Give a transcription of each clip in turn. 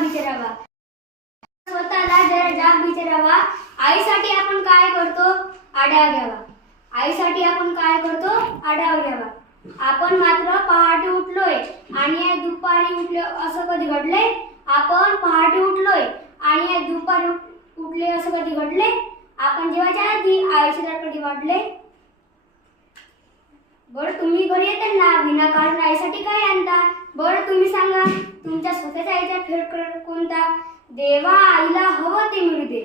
जाग विचारावा, स्वतःला जरा जाग विचारावा. आईसाठी आपण काय करतो? आढावा घ्यावा. आईसाठी आपण काय करतो? आढावा घ्यावा. आपण मात्र पहाटे उठलोय आणि दुपारी उठलो असं कधी घडलंय? आपण पहाटे उठलोय आणि दुपारी उठले असं कधी घडले? आपण जेवायच्या आधी आईचे दार कधी वाढले? बरं, तुम्ही घरी येताना विनाकारण आईसाठी काय आणता? बरं तुम्ही सांगा, तुमच्या स्वतःच्या आईचा फेवरेट कोणता? देवा आईला हवं ते मिळू दे,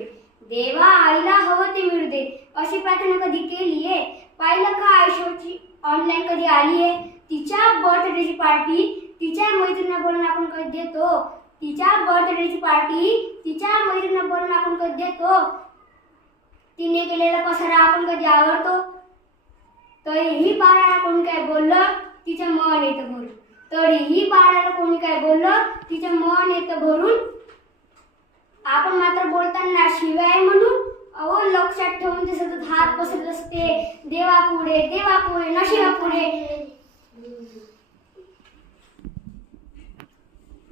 देवा आईला हवं ते मिळू दे अशी प्रार्थना कधी केलीये? पाहिलं का आयुष्याची ऑनलाईन कधी आलीये? तिच्या बर्थडेची पार्टी तिच्या मैत्रिणींना बोलून आपण कधी देतो? तिच्या बर्थडेची पार्टी तिच्या मैत्रिणींना बोलून आपण कधी देतो? तिने केलेला पसारा आपण कधी आवडतो? तरीही बाळाला कोणी काय बोललं तिचं मन येतं भरून, तरीही बाळाला कोणी काय बोललं तिचं मन येतं भरून. आपण मात्र बोलताना शिवाय म्हणून अहो लक्षात ठेवून ते सतत हात पसरत असते, देवापुढे देवापुढे नशिबापुढे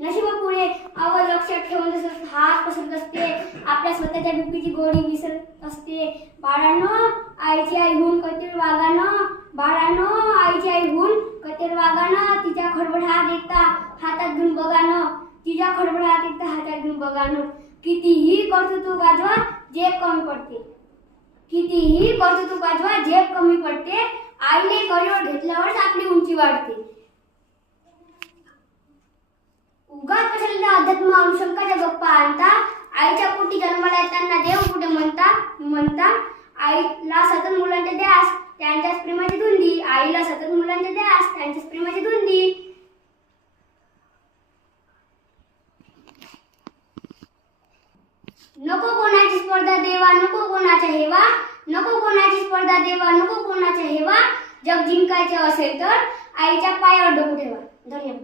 नशिबापुढे. अहो लक्षात ठेवून ते सतत हात पसरत असते, आपल्या स्वतःच्या बीपीची गोळी विसरत असते. बाळांनो आईची आई होऊन कतील वागानं, बाळांनो आईची आई होऊन कतील वागानं. तिच्या खडबडाट एकता हातात घेऊन बघानं, तिच्या खडबडाट एकता हातात घेऊन बघानं. कितीही कर्तृत्व गाजवा झेप कमी पडते, कितीही कर्तृत्व गाजवा झेप कमी पडते. आईने कळीवर घेतल्यावरच आपली उंची वाढते. उगाच कशाला अध्यात्म अनुशंकाच्या गप्पा आणता? आईच्या पोटी जन्माला येताना देव कुठे म्हणता? आईला सतत मुलांच्या द्यास त्यांच्याच प्रेमाची धुंदी, आईला सतत मुलांच्या द्यास त्यांच्याच प्रेमाची धुंदी. नको कोणाची स्पर्धा देवा, नको कोणाच्या हेवा, नको कोणाची स्पर्धा देवा, नको कोणाच्या हेवा. जग जिंकायचे असेल तर आईच्या पायावर डोकं ठेवा. धन्यवाद.